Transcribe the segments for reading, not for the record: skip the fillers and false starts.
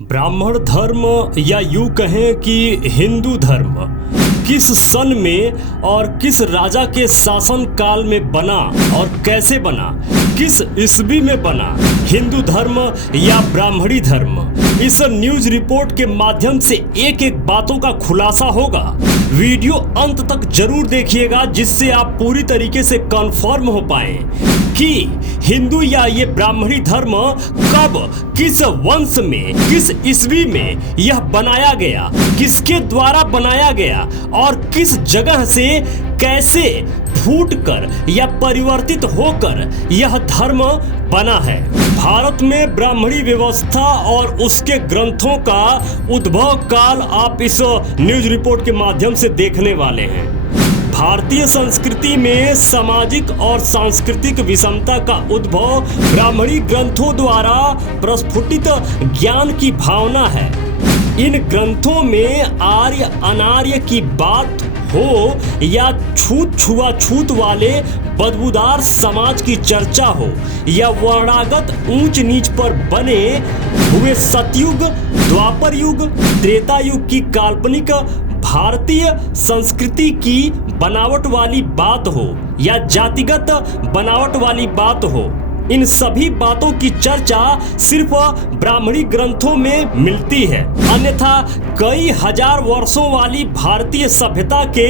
ब्राह्मण धर्म या यूं कहें कि हिंदू धर्म किस सन में और किस राजा के शासन काल में बना और कैसे बना, किस ईस्वी में बना हिंदू धर्म या ब्राह्मणी धर्म, इस न्यूज रिपोर्ट के माध्यम से एक एक बातों का खुलासा होगा। वीडियो अंत तक जरूर देखिएगा जिससे आप पूरी तरीके से कंफर्म हो पाए कि हिंदू या ये ब्राह्मणी धर्म कब, किस वंश में, किस ईस्वी में यह बनाया गया, किसके द्वारा बनाया गया और किस जगह से कैसे फूटकर या परिवर्तित होकर यह धर्म बना है। भारत में ब्राह्मणी व्यवस्था और उसके ग्रंथों का उद्भव काल आप इस न्यूज रिपोर्ट के माध्यम से देखने वाले हैं। भारतीय संस्कृति में सामाजिक और सांस्कृतिक विषमता का उद्भव ब्राह्मणी ग्रंथों द्वारा प्रस्फुटित ज्ञान की भावना है। इन ग्रंथों में आर्य अनार्य की बात हो या छूत वाले बदबूदार समाज की चर्चा हो या वर्णागत ऊंच नीच पर बने हुए सतयुग, द्वापर युग, त्रेता युग की काल्पनिक भारतीय संस्कृति की बनावट वाली बात हो या जातिगत बनावट वाली बात हो, इन सभी बातों की चर्चा सिर्फ ब्राह्मणी ग्रंथों में मिलती है। अन्यथा कई हजार वर्षों वाली भारतीय सभ्यता के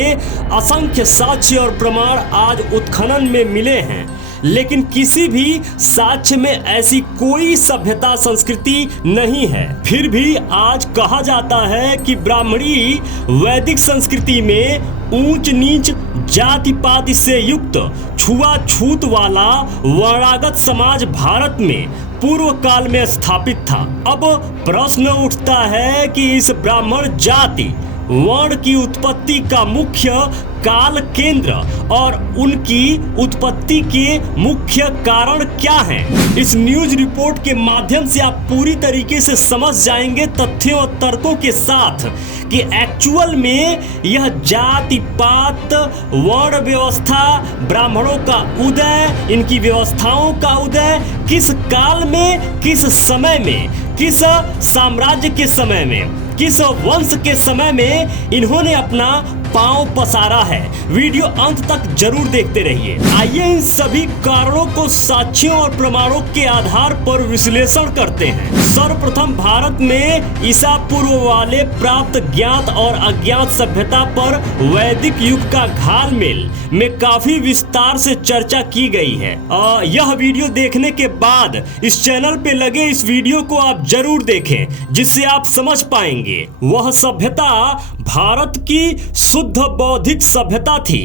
असंख्य साक्ष्य और प्रमाण आज उत्खनन में मिले हैं, लेकिन किसी भी साक्ष्य में ऐसी कोई सभ्यता संस्कृति नहीं है। फिर भी आज कहा जाता है कि ब्राह्मणी वैदिक संस्कृति में ऊंच नीच, जाति पाति से युक्त छुआछूत वाला वर्णागत समाज भारत में पूर्व काल में स्थापित था। अब प्रश्न उठता है कि इस ब्राह्मण जाति वर्ण की उत्पत्ति का मुख्य काल केंद्र और उनकी उत्पत्ति के मुख्य कारण क्या हैं? इस न्यूज रिपोर्ट के माध्यम से आप पूरी तरीके से समझ जाएंगे तथ्यों और तर्कों के साथ कि एक्चुअल में यह जाति पात वर्ण व्यवस्था, ब्राह्मणों का उदय, इनकी व्यवस्थाओं का उदय किस काल में, किस समय में, किस साम्राज्य के समय में, किस वंश के समय में इन्होंने अपना पांव पसारा है। वीडियो अंत तक जरूर देखते रहिए। आइए इन सभी कारणों को साक्ष्यों और प्रमाणों के आधार पर विश्लेषण करते हैं। सर्वप्रथम भारत में ईसा पूर्व वाले प्राप्त ज्ञात और अज्ञात सभ्यता पर वैदिक युग का घालमेल में काफी विस्तार से चर्चा की गई है। यह वीडियो देखने के बाद इस चैनल पे लगे इस वीडियो को आप जरूर देखें जिससे आप समझ पाएंगे। वह सभ्यता भारत की शुद्ध बौद्धिक सभ्यता थी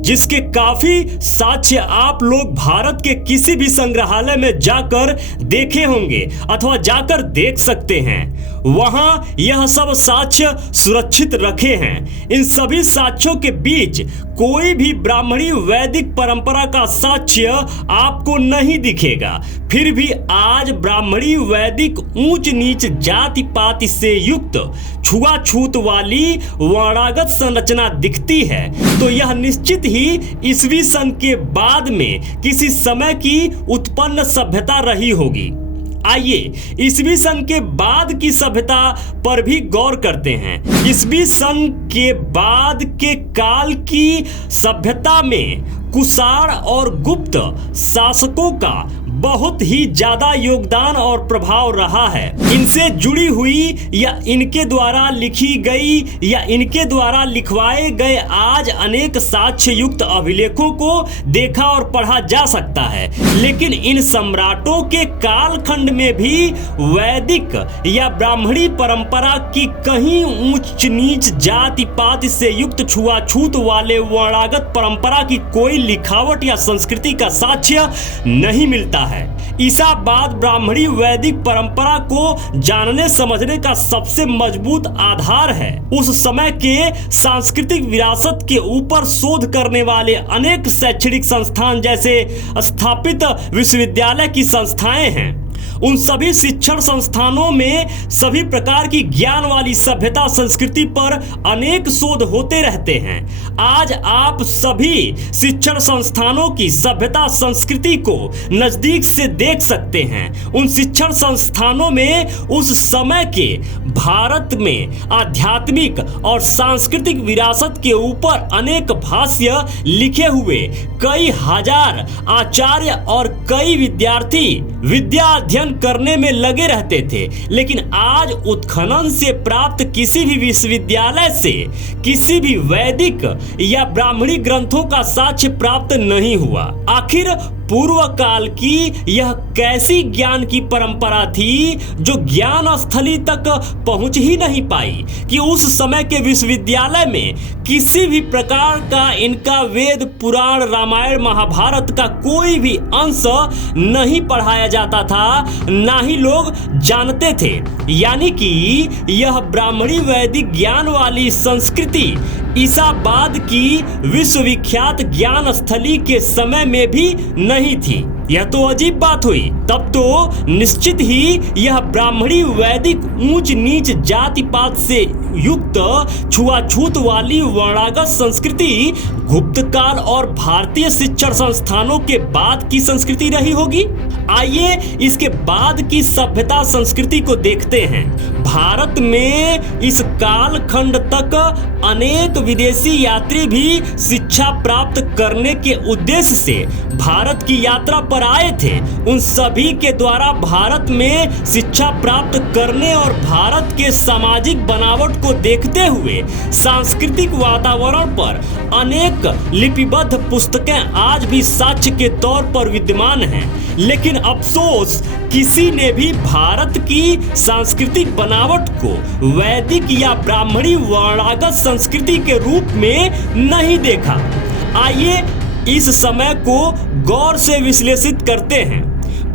जिसके काफी साक्ष्य आप लोग भारत के किसी भी संग्रहालय में जाकर देखे होंगे अथवा जाकर देख सकते हैं। वहां यह सब साक्ष्य सुरक्षित रखे हैं। इन सभी साक्ष्यों के बीच कोई भी ब्राह्मणी वैदिक परंपरा का साक्ष्य आपको नहीं दिखेगा। फिर भी आज ब्राह्मणी वैदिक ऊंच नीच जाति पाति से युक्त छुआछूत वाली वर्णागत संरचना दिखती है तो यह निश्चित ही ईस्वी सन के बाद में किसी समय की उत्पन्न सभ्यता रही होगी। आइए ईस्वी सन के बाद की सभ्यता पर भी गौर करते हैं। ईस्वी सन के बाद के काल की सभ्यता में कुषाण और गुप्त शासकों का बहुत ही ज्यादा योगदान और प्रभाव रहा है। इनसे जुड़ी हुई या इनके द्वारा लिखी गई या इनके द्वारा लिखवाए गए आज अनेक साक्ष्य युक्त अभिलेखों को देखा और पढ़ा जा सकता है, लेकिन इन सम्राटों के कालखंड में भी वैदिक या ब्राह्मणी परंपरा की कहीं ऊंच नीच जाति पाति से युक्त छुआछूत वाले वर्णागत परंपरा की कोई लिखावट या संस्कृति का साक्ष्य नहीं मिलता है। ईसा बाद ब्राह्मणी वैदिक परंपरा को जानने समझने का सबसे मजबूत आधार है। उस समय के सांस्कृतिक विरासत के ऊपर शोध करने वाले अनेक शैक्षणिक संस्थान जैसे स्थापित विश्वविद्यालय की संस्थाएं हैं। उन सभी शिक्षण संस्थानों में सभी प्रकार की ज्ञान वाली सभ्यता संस्कृति पर अनेक शोध होते रहते हैं। आज आप सभी शिक्षण संस्थानों की सभ्यता संस्कृति को नजदीक से देख सकते हैं। उन शिक्षण संस्थानों में उस समय के भारत में आध्यात्मिक और सांस्कृतिक विरासत के ऊपर अनेक भाष्य लिखे हुए कई हजार आचार्य और कई विद्यार्थी विद्या अध्ययन करने में लगे रहते थे। लेकिन आज उत्खनन से प्राप्त किसी भी विश्वविद्यालय से किसी भी वैदिक या ब्राह्मणी ग्रंथों का साक्ष्य प्राप्त नहीं हुआ। आखिर पूर्व काल की यह कैसी ज्ञान की परंपरा थी जो ज्ञान स्थली तक पहुंच ही नहीं पाई कि उस समय के विश्वविद्यालय में किसी भी प्रकार का इनका वेद पुराण रामायण महाभारत का कोई भी अंश नहीं पढ़ाया जाता था, ना ही लोग जानते थे। यानी कि यह ब्राह्मणी वैदिक ज्ञान वाली संस्कृति ईसा बाद की विश्वविख्यात ज्ञान स्थली के समय में भी नहीं थी। यह तो अजीब बात हुई। तब तो निश्चित ही यह ब्राह्मणी वैदिक ऊंच नीच जाति पात से युक्त छुआछूत वाली वर्णागत संस्कृति गुप्त काल और भारतीय शिक्षण संस्थानों के बाद की संस्कृति रही होगी। आइए इसके बाद की सभ्यता संस्कृति को देखते हैं। भारत में इस कालखंड तक अनेक विदेशी यात्री भी शिक्षा प्राप्त करने के उद्देश्य से भारत की यात्रा पर आए थे। उन सभी के द्वारा भारत में शिक्षा प्राप्त करने और भारत के सामाजिक बनावट को देखते हुए सांस्कृतिक वातावरण पर अनेक लिपिबद्ध पुस्तकें आज भी साक्ष्य के तौर पर विद्यमान हैं। लेकिन अफसोस किसी ने भी भारत की सांस्कृतिक बनावट को वैदिक या ब्राह्मणी वर्णागत संस्कृति के रूप में नहीं देखा। आइए इस समय को गौर से विश्लेषित करते हैं।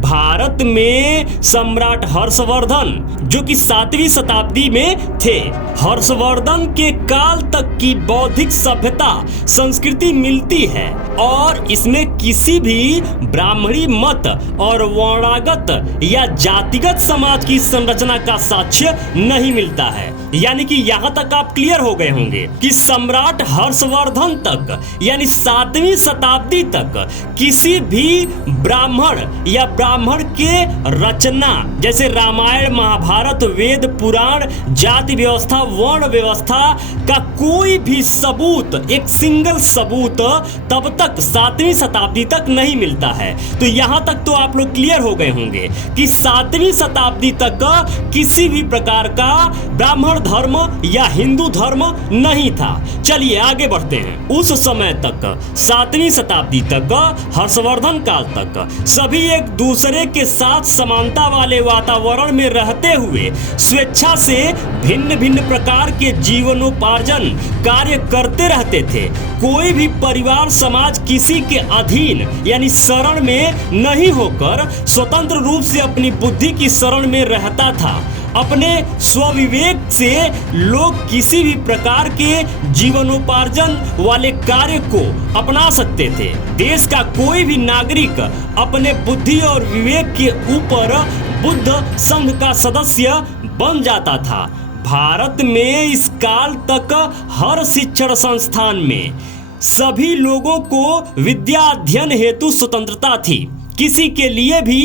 भारत में सम्राट हर्षवर्धन जो कि 7वीं शताब्दी में थे, हर्षवर्धन के काल तक की बौद्धिक सभ्यता संस्कृति मिलती है और इसमें किसी भी ब्राह्मणी मत और वर्णागत या जातिगत समाज की संरचना का साक्ष्य नहीं मिलता है। यानी कि यहाँ तक आप क्लियर हो गए होंगे कि सम्राट हर्षवर्धन तक यानी 7वीं शताब्दी तक किसी भी ब्राह्मण या ब्राह्मण के रचना जैसे रामायण महाभारत वेद पुराण जाति व्यवस्था वर्ण व्यवस्था का कोई भी सबूत, एक सिंगल सबूत तब तक 7वीं शताब्दी तक नहीं मिलता है। तो यहाँ तक तो आप लोग क्लियर हो गए होंगे कि 7वीं शताब्दी तक किसी भी प्रकार का ब्राह्मण धर्म या हिंदू धर्म नहीं था। चलिए आगे बढ़ते हैं। उस समय तक 7वीं शताब्दी तक हर्षवर्धन काल तक सभी एक दूसरे के साथ समानता वाले वातावरण में रहते हुए स्वेच्छा से भिन्न भिन्न प्रकार के जीवनोपार्जन कार्य करते रहते थे। कोई भी परिवार समाज किसी के अधीन यानी शरण में नहीं होकर स्वतंत्र रूप से अपनी बुद्धि की शरण में रहता था। अपने स्वविवेक से लोग किसी भी प्रकार के जीवनोपार्जन वाले कार्य को अपना सकते थे। देश का कोई भी नागरिक अपने बुद्धि और विवेक के ऊपर बुद्ध संघ का सदस्य बन जाता था। भारत में इस काल तक हर शिक्षण संस्थान में सभी लोगों को विद्या अध्ययन हेतु स्वतंत्रता थी। किसी के लिए भी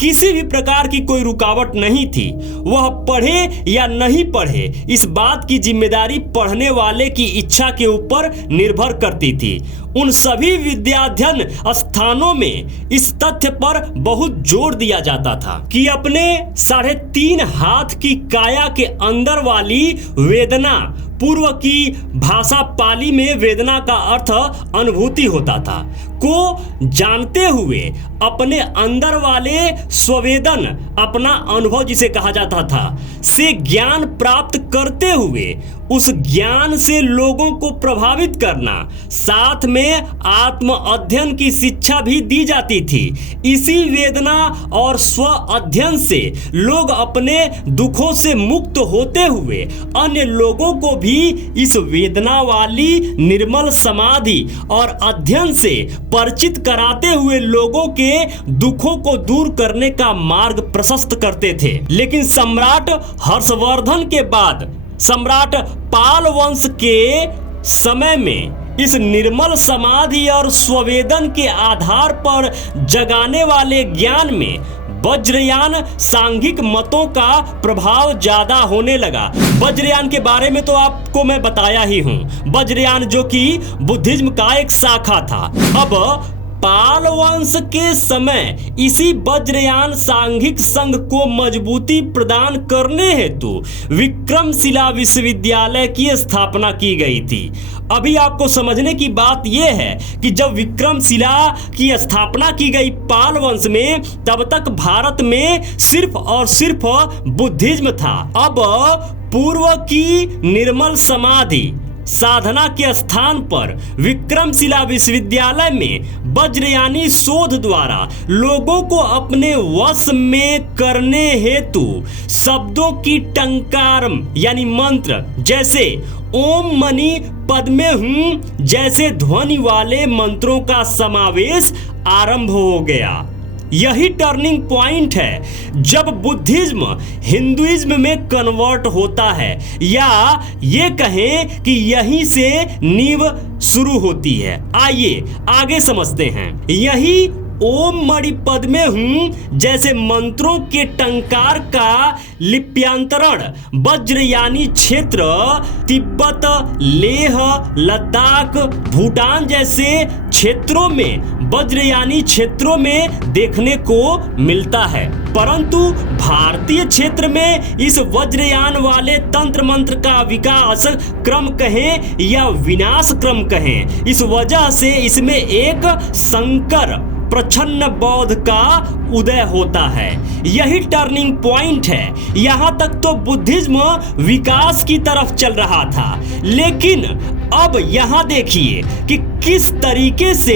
किसी भी प्रकार की कोई रुकावट नहीं थी। वह पढ़े या नहीं पढ़े इस बात की जिम्मेदारी पढ़ने वाले की इच्छा के ऊपर निर्भर करती थी। उन सभी विद्याध्ययन स्थानों में इस तथ्य पर बहुत जोर दिया जाता था कि अपने 3.5 हाथ की काया के अंदर वाली वेदना, पूर्व की भाषा पाली में वेदना का अर्थ अनुभूति होता था, को जानते हुए अपने अंदर वाले स्ववेदन, अपना अनुभव जिसे कहा जाता था, से ज्ञान प्राप्त करते हुए उस ज्ञान से लोगों को प्रभावित करना, साथ में आत्म अध्ययन की शिक्षा भी दी जाती थी। इसी वेदना और स्व अध्ययन से लोग अपने दुखों से मुक्त होते हुए अन्य लोगों को भी इस वेदना वाली निर्मल समाधि और अध्ययन से परिचित कराते हुए लोगों के के दुखों को दूर करने का मार्ग प्रशस्त करते थे। लेकिन सम्राट हर्षवर्धन के बाद सम्राट पाल वंश के समय में इस निर्मल समाधि और स्ववेदन के आधार पर जगाने वाले ज्ञान में वज्रयान सांघिक मतों का प्रभाव ज्यादा होने लगा। वज्रयान के बारे में तो आपको मैं बताया ही हूं। वज्रयान जो कि बुद्धिज्म का एक शाखा था। अब पाल वंश के समय इसी वज्रयान सांघिक संघ को मजबूती प्रदान करने हेतु विक्रमशिला विश्वविद्यालय की स्थापना की गई थी। अभी आपको समझने की बात यह है कि जब विक्रमशिला की स्थापना की गई पाल वंश में, तब तक भारत में सिर्फ और सिर्फ बुद्धिज्म था। अब पूर्व की निर्मल समाधि साधना के स्थान पर विक्रमशिला विश्वविद्यालय में वज्रयानी शोध द्वारा लोगों को अपने वश में करने हेतु शब्दों की टंकार यानी मंत्र जैसे ओम मणि पद्मे हूं जैसे ध्वनि वाले मंत्रों का समावेश आरंभ हो गया। यही टर्निंग पॉइंट है जब बुद्धिज्म हिंदुइज्म में कन्वर्ट होता है, या ये कहें कि यहीं से नींव शुरू होती है। आइए आगे समझते हैं। यही ओम मणि पद्मे हूं जैसे मंत्रों के टंकार का लिप्यांतरण वज्रयानी क्षेत्र तिब्बत, लेह, लद्दाख, भूटान जैसे क्षेत्रों में वज्रयानी क्षेत्रों में देखने को मिलता है। परंतु भारतीय क्षेत्र में इस वज्रयान वाले तंत्र मंत्र का विकास क्रम कहें या विनाश क्रम कहें, इस वजह से इसमें एक संकर प्रच्छन्न बौद्ध का उदय होता है। यही टर्निंग पॉइंट है। यहां तक तो बुद्धिज्म विकास की तरफ चल रहा था, लेकिन अब यहां देखिए कि किस तरीके से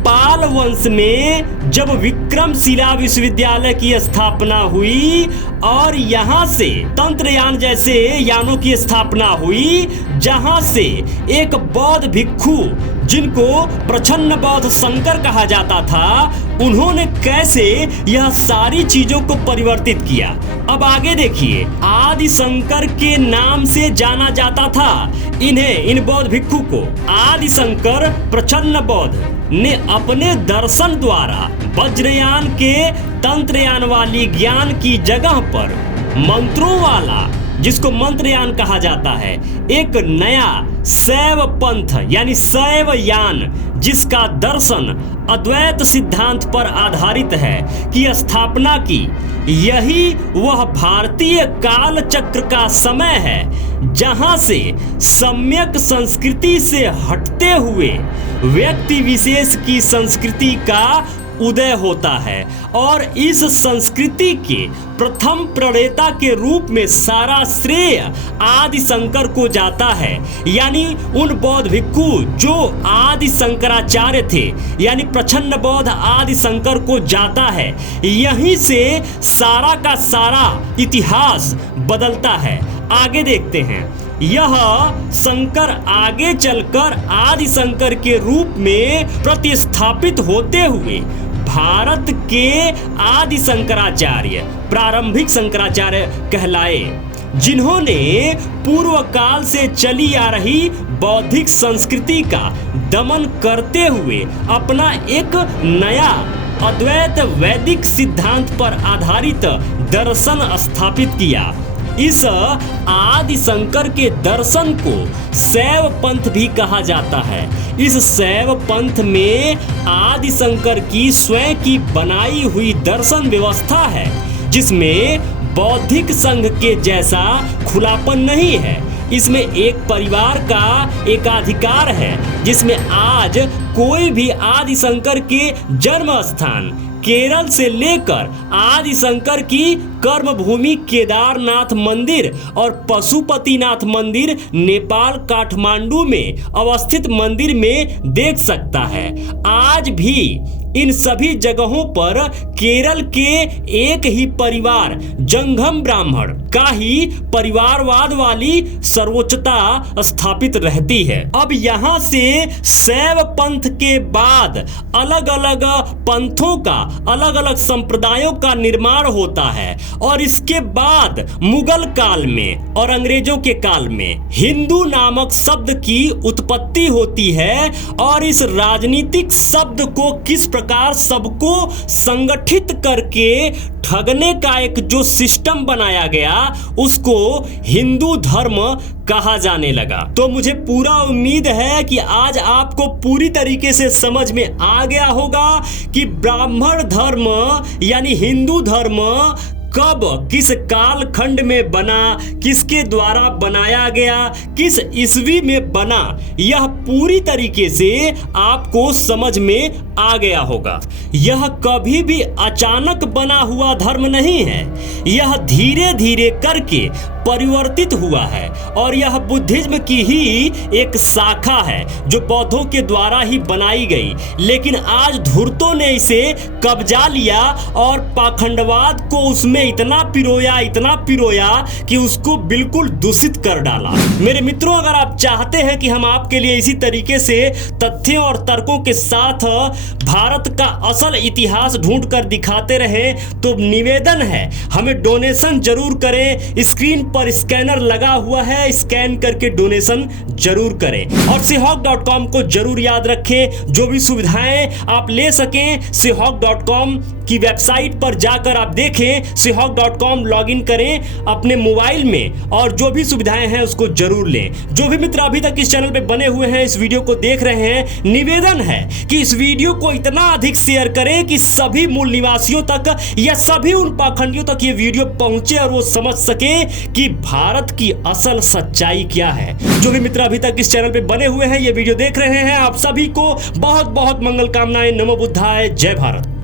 पाल वंश में जब विक्रमशिला विश्वविद्यालय की स्थापना हुई और यहां से तंत्रयान जैसे यानों की स्थापना हुई, जहां से एक बौद्ध भिक्षु जिनको प्रच्छन्न बौद्ध शंकर कहा जाता था, उन्होंने कैसे यह सारी चीजों को परिवर्तित किया। अब आगे देखिए, आदि शंकर के नाम से जाना जाता था इन बौद्ध भिक्षु को। आदि शंकर प्रच्छन्न बौद्ध ने अपने दर्शन द्वारा वज्रयान के तंत्रयान वाली ज्ञान की जगह पर मंत्रों वाला, जिसको मंत्रयान कहा जाता है, एक नया शैव पंथ यानी शैव यान, जिसका दर्शन अद्वैत सिद्धांत पर आधारित है, की स्थापना की। यही वह भारतीय काल चक्र का समय है जहां से सम्यक संस्कृति से हटते हुए व्यक्ति विशेष की संस्कृति का उदय होता है, और इस संस्कृति के प्रथम प्रणेता के रूप में सारा श्रेय आदि शंकर को जाता है। यानी उन बौद्ध भिक्षु जो आदि शंकराचार्य थे, यानी प्रच्छन्न बौद्ध आदि शंकर को जाता है। यहीं से सारा का सारा इतिहास बदलता है। आगे देखते हैं। यह शंकर आगे चलकर आदि शंकर के रूप में प्रतिस्थापित होते हुए भारत के आदि शंकराचार्य, प्रारंभिक शंकराचार्य कहलाए, जिन्होंने पूर्व काल से चली आ रही बौद्धिक संस्कृति का दमन करते हुए अपना एक नया अद्वैत वैदिक सिद्धांत पर आधारित दर्शन स्थापित किया। इस आदि शंकर के दर्शन को शैव पंथ भी कहा जाता है। इस शैव पंथ में आदि शंकर की स्वयं की बनाई हुई दर्शन व्यवस्था है, जिसमें बौद्धिक संघ के जैसा खुलापन नहीं है। इसमें एक परिवार का एकाधिकार है, जिसमें आज कोई भी आदि शंकर के जन्म स्थान केरल से लेकर आदि शंकर की कर्मभूमि केदारनाथ मंदिर और पशुपतिनाथ मंदिर नेपाल काठमांडू में अवस्थित मंदिर में देख सकता है। आज भी इन सभी जगहों पर केरल के एक ही परिवार जंगम ब्राह्मण का ही परिवारवाद वाली सर्वोच्चता स्थापित रहती है। अब यहाँ से शैव पंथ के बाद अलग अलग पंथों का, अलग अलग संप्रदायों का निर्माण होता है और इसके बाद मुगल काल में और अंग्रेजों के काल में हिंदू नामक शब्द की उत्पत्ति होती है। और इस राजनीतिक शब्द को किस प्रकार सबको संगठित करके ठगने का एक जो सिस्टम बनाया गया उसको हिंदू धर्म कहा जाने लगा। तो मुझे पूरा उम्मीद है कि आज आपको पूरी तरीके से समझ में आ गया होगा कि ब्राह्मण धर्म यानी हिंदू धर्म कब किस काल खंड में बना, किसके द्वारा बनाया गया, किस ईस्वी में बना, यह पूरी तरीके से आपको समझ में आ गया होगा। यह कभी भी अचानक बना हुआ धर्म नहीं है, यह धीरे धीरे करके परिवर्तित हुआ है और यह बुद्धिज्म की ही एक शाखा है जो बौद्धों के द्वारा ही बनाई गई। लेकिन आज धूर्तों ने इसे कब्जा लिया और पाखंडवाद को उसमें इतना पिरोया कि उसको बिल्कुल दूषित कर डाला। मेरे मित्रों, अगर आप चाहते हैं कि हम आपके लिए इसी तरीके से तथ्यों और तर्कों के साथ भारत का असल इतिहास ढूंढ कर दिखाते रहें तो निवेदन है हमें डोनेशन जरूर करें। स्क्रीन पर स्कैनर लगा हुआ है, स्कैन करके डोनेशन जरूर करें और Seahawk.com को जरूर याद रखें। जो भी सुविधाएं आप ले सकें Seahawk.com की वेबसाइट पर जाकर आप देखें, Seahawk.com लॉगिन करें अपने मोबाइल में और जो भी सुविधाएं हैं उसको जरूर लें। जो भी मित्र अभी तक इस चैनल पे बने हुए हैं, इस वीडियो को देख रहे हैं, निवेदन है कि इस वीडियो को इतना अधिक शेयर करें कि सभी मूल निवासियों तक या सभी उन पाखंडियों तक ये वीडियो पहुंचे और वो समझ सके कि भारत की असल सच्चाई क्या है। जो भी मित्र अभी तक इस चैनल पे बने हुए हैं, ये वीडियो देख रहे हैं, आप सभी को बहुत बहुत मंगल कामनाएं। नमो बुद्धाय, जय भारत।